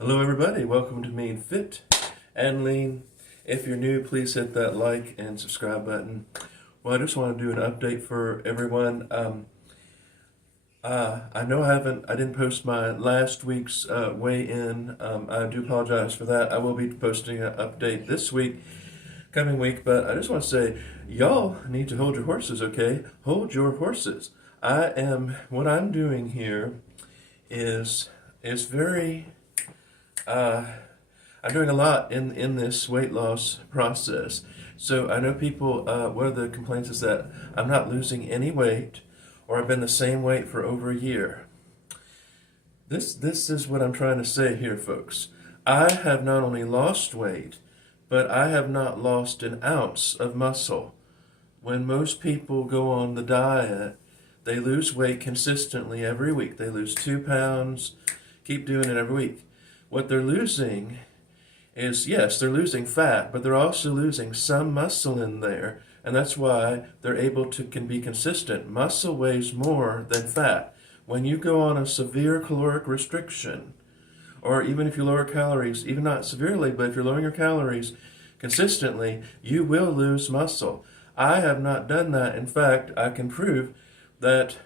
Hello everybody, welcome to Mean Fit and Lean. If you're new, please hit that like and subscribe button. Well, I just want to do an update for everyone. I know I didn't post my last week's weigh-in. I do apologize for that. I will be posting an update this week, coming week, but I just want to say, y'all need to hold your horses, okay? Hold your horses. What I'm doing here is very I'm doing a lot in this weight loss process. So I know people, one of the complaints is that I'm not losing any weight or I've been the same weight for over a year. This is what I'm trying to say here, folks. I have not only lost weight, but I have not lost an ounce of muscle. When most people go on the diet, they lose weight consistently every week. They lose 2 pounds, keep doing it every week. What they're losing is, yes, they're losing fat, but they're also losing some muscle in there, and that's why they're able to can be consistent. Muscle weighs more than fat. When you go on a severe caloric restriction, or even if you lower calories, even not severely, but if you're lowering your calories consistently, you will lose muscle. I have not done that. In fact, I can prove that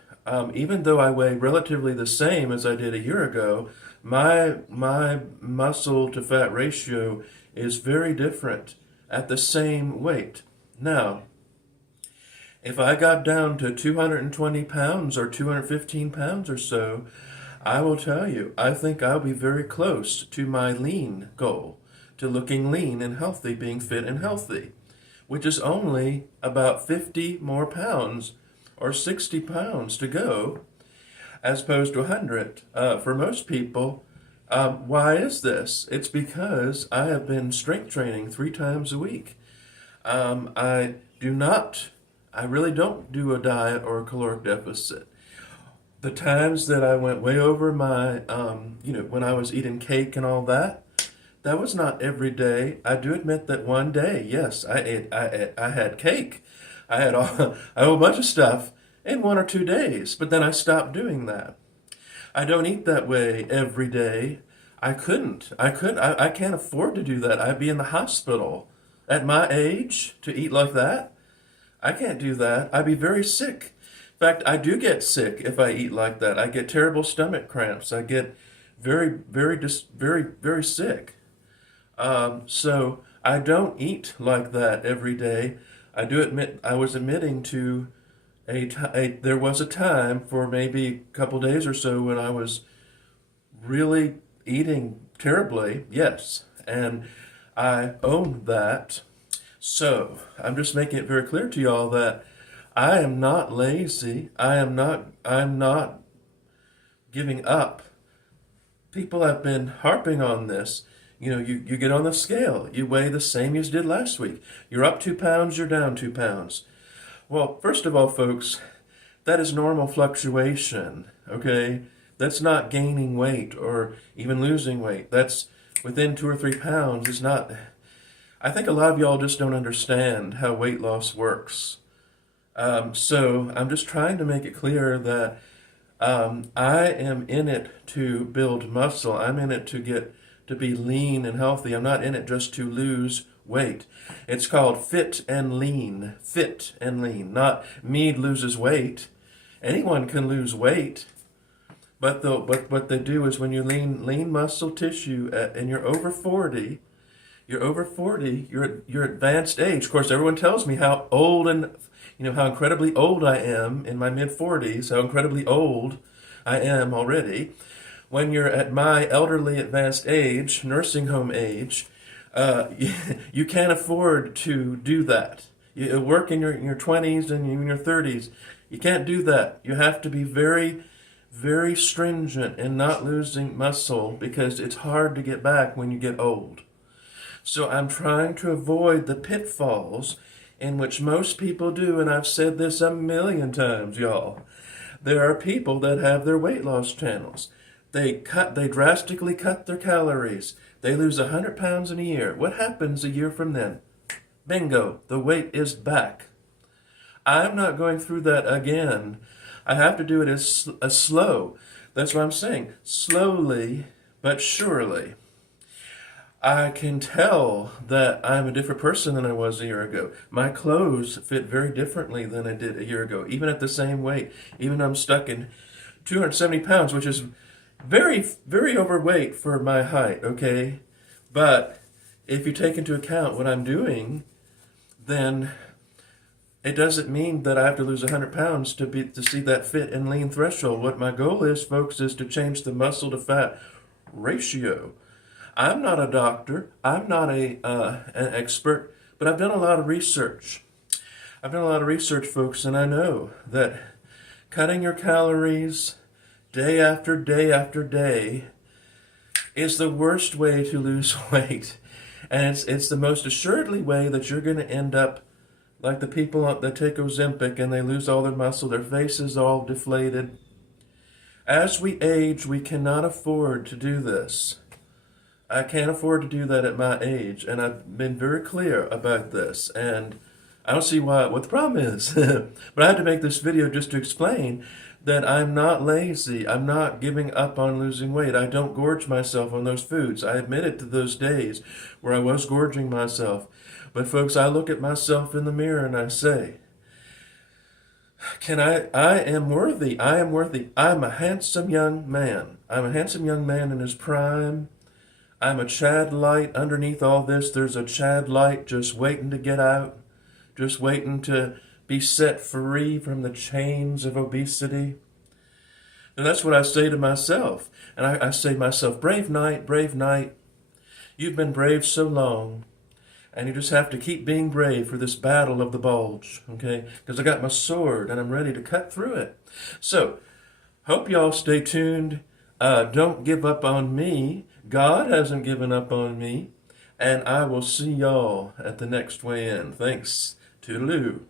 even though I weigh relatively the same as I did a year ago, my muscle to fat ratio is very different at the same weight. Now, if I got down to 220 pounds or 215 pounds or so, I will tell you, I think I'll be very close to my lean goal, to looking lean and healthy, being fit and healthy, which is only about 50 more pounds or 60 pounds to go, as opposed to 100 for most people. Why is this? It's because I have been strength training 3 times a week. I really don't do a diet or a caloric deficit. The times that I went way over my, when I was eating cake and all that, that was not every day. I do admit that one day, yes, I had cake. I had a whole bunch of stuff in 1 or 2 days, but then I stopped doing that. I don't eat that way every day. I can't afford to do that. I'd be in the hospital at my age to eat like that. I can't do that. I'd be very sick. In fact, I do get sick if I eat like that. I get terrible stomach cramps. I get very sick. So I don't eat like that every day. I was admitting to there was a time for maybe a couple days or so when I was really eating terribly, yes, and I owned that. So I'm just making it very clear to y'all that I am not lazy. I'm not giving up. People have been harping on this. You get on the scale, you weigh the same as you did last week. You're up 2 pounds, you're down 2 pounds. Well, first of all, folks, that is normal fluctuation, okay? That's not gaining weight or even losing weight. That's within 2 or 3 pounds. It's not. I think a lot of y'all just don't understand how weight loss works. So I'm just trying to make it clear that I am in it to build muscle. I'm in it to be lean and healthy. I'm not in it just to lose weight. It's called fit and lean. Fit and lean. Not me loses weight. Anyone can lose weight. But what they do is when you lean muscle tissue and you're over 40, you're advanced age. Of course, everyone tells me how old and how incredibly old I am in my mid-40s, how incredibly old I am already. When you're at my elderly advanced age, nursing home age, you can't afford to do that. You work in your 20s and in your 30s. You can't do that. You have to be very, very stringent in not losing muscle because it's hard to get back when you get old. So I'm trying to avoid the pitfalls in which most people do, and I've said this a million times, y'all. There are people that have their weight loss channels. They drastically cut their calories. They lose 100 pounds in a year. What happens a year from then? Bingo, the weight is back. I'm not going through that again. I have to do it as slow. That's what I'm saying. Slowly But surely, I can tell that I'm a different person than I was a year ago. My clothes fit very differently than I did a year ago, even at the same weight. Even I'm stuck in 270 pounds, which is very, very overweight for my height, okay? But if you take into account what I'm doing, then it doesn't mean that I have to lose 100 pounds to see that fit and lean threshold. What my goal is, folks, is to change the muscle to fat ratio. I'm not a doctor. I'm not an expert, but I've done a lot of research. I've done a lot of research, folks, and I know that cutting your calories day after day after day is the worst way to lose weight. And it's the most assuredly way that you're going to end up like the people that take Ozempic and they lose all their muscle, their face is all deflated. As we age, we cannot afford to do this. I can't afford to do that at my age, and I've been very clear about this, and I don't see what the problem is. But I had to make this video just to explain that I'm not lazy. I'm not giving up on losing weight. I don't gorge myself on those foods. I admitted to those days where I was gorging myself. But folks, I look at myself in the mirror and I say, I am worthy. I am worthy. I'm a handsome young man. I'm a handsome young man in his prime. I'm a Chad light. Underneath all this, there's a Chad light just waiting to get out, just waiting to be set free from the chains of obesity. And that's what I say to myself. And I say to myself, brave knight, brave knight. You've been brave so long. And you just have to keep being brave for this battle of the bulge, okay? Because I got my sword and I'm ready to cut through it. So, hope y'all stay tuned. Don't give up on me. God hasn't given up on me. And I will see y'all at the next weigh-in. Thanks. Toodaloo.